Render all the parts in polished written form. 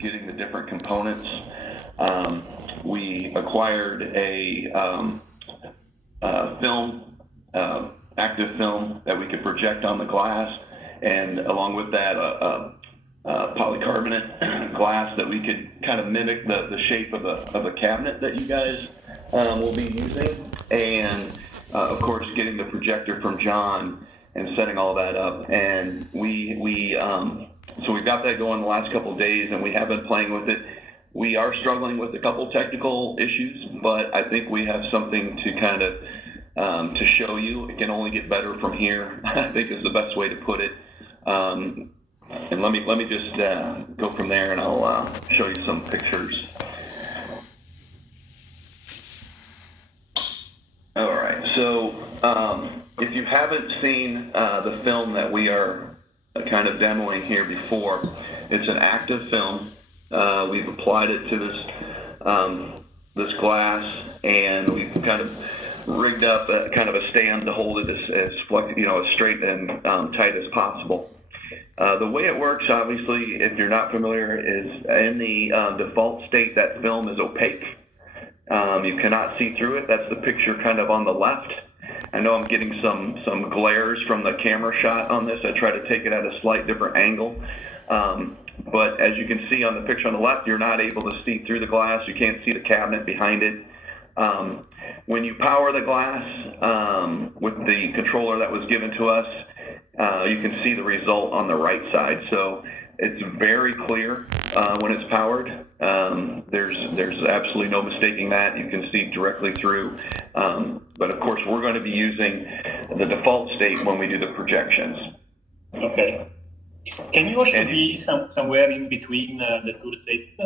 getting the different components. We acquired a film, active film that we could project on the glass, and along with that, polycarbonate glass that we could kind of mimic the shape of a cabinet that you guys will be using, and of course getting the projector from John and setting all that up. And so we've got that going the last couple of days, and we have been playing with it. We are struggling with a couple technical issues, but I think we have something to kind of to show you. It can only get better from here, I think is the best way to put it. And let me just go from there, and I'll show you some pictures. All right, so if you haven't seen the film that we are kind of demoing here before, it's an active film. We've applied it to this glass, and we've kind of rigged up kind of a stand to hold it as straight and tight as possible. The way it works, obviously, if you're not familiar, is in the default state, that film is opaque. You cannot see through it. That's the picture kind of on the left. I know I'm getting some glares from the camera shot on this. I try to take it at a slight different angle. But as you can see on the picture on the left, you're not able to see through the glass. You can't see the cabinet behind it. When you power the glass with the controller that was given to us, you can see the result on the right side. So it's very clear when it's powered. There's absolutely no mistaking that. You can see directly through. But of course, we're going to be using the default state when we do the projections. Okay. Can you also be somewhere in between the two states?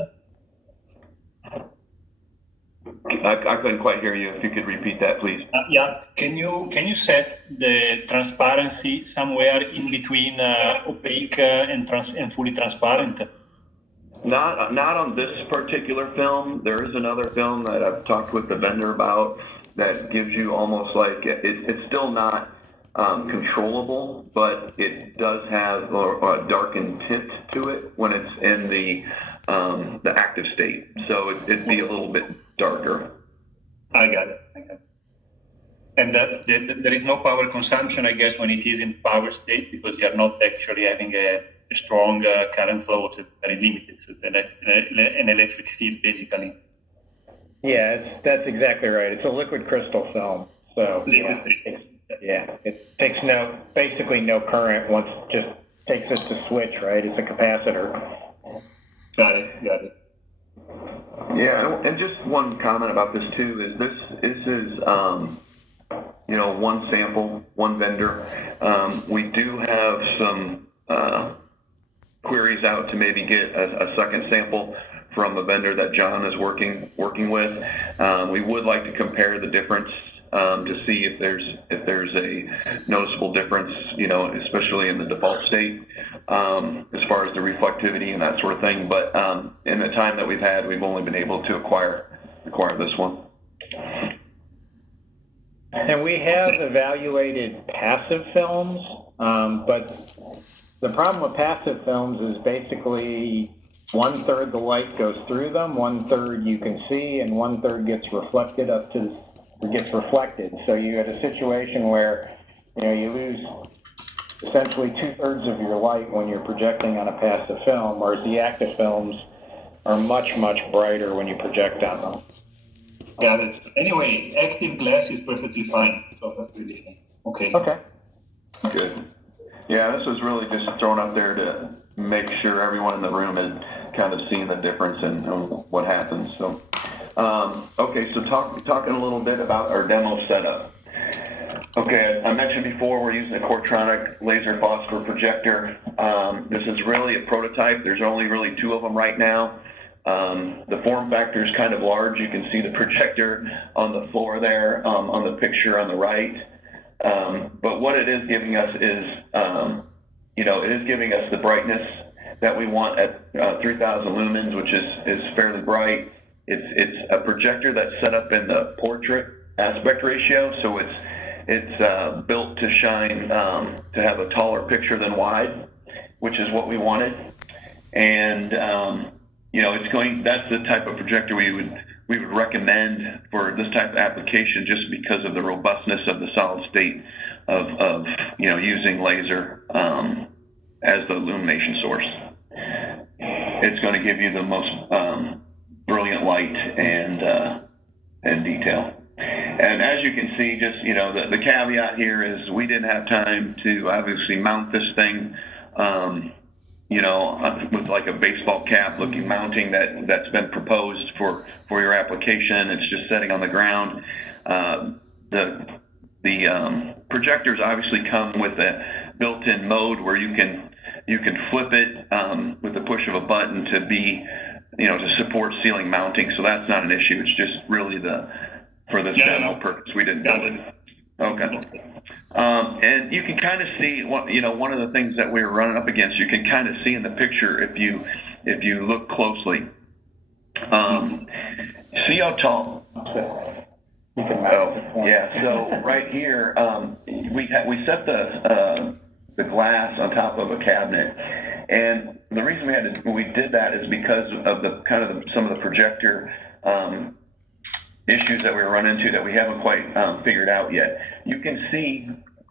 I couldn't quite hear you. If you could repeat that, please. Yeah. Can you set the transparency somewhere in between opaque and fully transparent? Not on this particular film. There is another film that I've talked with the vendor about that gives you almost like it's still not controllable, but it does have a darkened tint to it when it's in the active state. So it'd be a little bit darker. I got it. And there is no power consumption, I guess, when it is in power state, because you are not actually having a strong current flow, so it's very limited. So it's an electric field, basically. Yeah, that's exactly right. It's a liquid crystal film. So it takes basically no current once it just takes it to switch, right? It's a capacitor. Got it. Yeah, and just one comment about this too is this is one sample, one vendor. We do have some queries out to maybe get a second sample from a vendor that John is working with. We would like to compare the difference to see if there's a noticeable difference, especially in the default state, as far as the reflectivity and that sort of thing. But in the time that we've had, we've only been able to acquire this one. And we have evaluated passive films, but the problem with passive films is basically 1/3 the light goes through them, 1/3 you can see, and 1/3 gets reflected So you had a situation where you lose essentially 2/3 of your light when you're projecting on a passive film, whereas the active films are much, much brighter when you project on them. Got it. Anyway, active glass is perfectly fine. So that's really okay. Okay. Good. Yeah, this was really just thrown up there to make sure everyone in the room had kind of seen the difference in what happens. So, okay, so talking a little bit about our demo setup. Okay, I mentioned before we're using a Coretronic laser phosphor projector. This is really a prototype. There's only really 2 of them right now. The form factor is kind of large. You can see the projector on the floor there on the picture on the right. But what it is giving us is, it is giving us the brightness that we want at 3,000 lumens, which is fairly bright. It's a projector that's set up in the portrait aspect ratio, so it's built to shine, to have a taller picture than wide, which is what we wanted. And that's the type of projector we would recommend for this type of application, just because of the robustness of the solid state of using laser as the illumination source. It's going to give you the most brilliant light and detail. And as you can see, just the caveat here is we didn't have time to obviously mount this thing with like a baseball cap looking mounting that's been proposed for your application. It's just sitting on the ground. The projectors obviously come with a built-in mode where you can flip it with the push of a button to be to support ceiling mounting. So that's not an issue. It's just really for this demo purpose we didn't build it. Okay. And you can kind of see one of the things that we were running up against. You can kind of see in the picture if you look closely. See how tall? Yeah. So right here, we set the glass on top of a cabinet, and the reason we did that is because of some of the projector issues that we run into that we haven't quite figured out yet. You can see,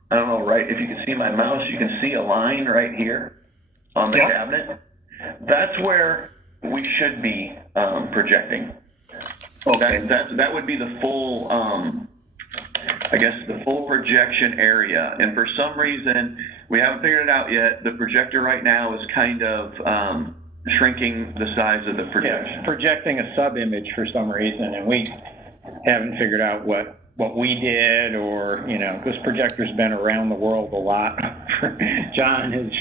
I don't know, right? If you can see my mouse, you can see a line right here on the cabinet. That's where we should be projecting. Okay. That would be the full, the full projection area. And for some reason, we haven't figured it out yet. The projector right now is kind of shrinking the size of the projection. Yeah, it's projecting a sub-image for some reason, and we haven't figured out what we did, or this projector's been around the world a lot. John has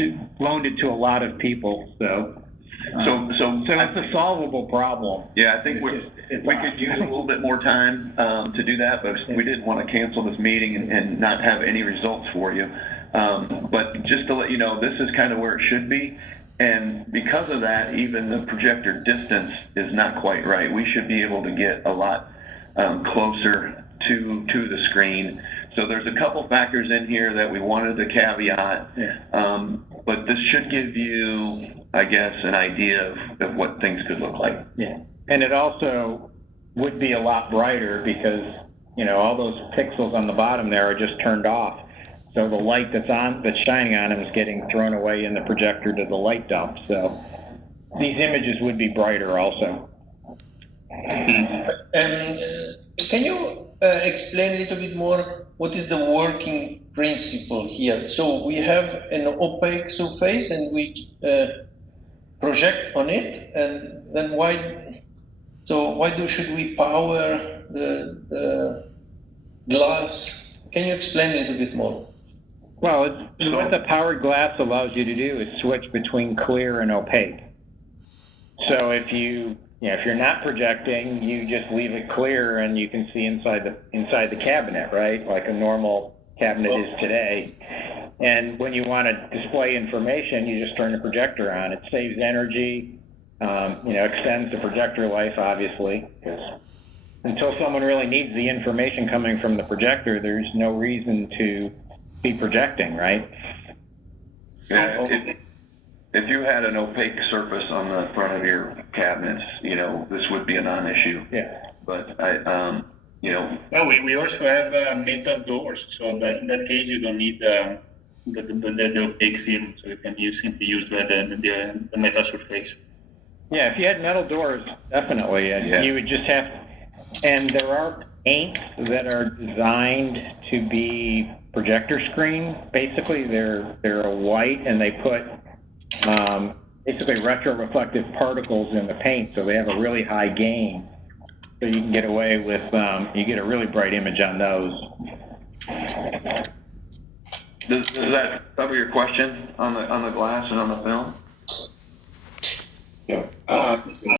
loaned it to a lot of people, so it's a solvable problem. Yeah, I think we could use a little bit more time to do that, but we didn't want to cancel this meeting and not have any results for you. But just to let you know, this is kind of where it should be. And because of that, even the projector distance is not quite right. We should be able to get a lot closer to the screen. So there's a couple factors in here that we wanted to caveat, but this should give you, I guess, an idea of what things could look like. Yeah, and it also would be a lot brighter because all those pixels on the bottom there are just turned off. So the light that's shining on them is getting thrown away in the projector to the light dump. So these images would be brighter also. And can you explain a little bit more what is the working principle here? So we have an opaque surface and we project on it, and then should we power the glass? Can you explain a little bit more? Well, what the powered glass allows you to do is switch between clear and opaque. So if you're not projecting, you just leave it clear and you can see inside the cabinet, right? Like a normal cabinet is today. And when you want to display information, you just turn the projector on. It saves energy, extends the projector life, obviously, because until someone really needs the information coming from the projector, there's no reason to be projecting, right? Yeah, if you had an opaque surface on the front of your cabinets, this would be a non-issue. Yeah. But Well, we also have metal doors, so in that case you don't need the opaque film, so you can simply use the metal surface. Yeah, if you had metal doors, definitely, you would just have. And there are paints that are designed to be projector screen. Basically, they're white, and they put basically retroreflective particles in the paint, so they have a really high gain. So you can get away with you get a really bright image on those. Does that cover your question on the glass and on the film? Yeah.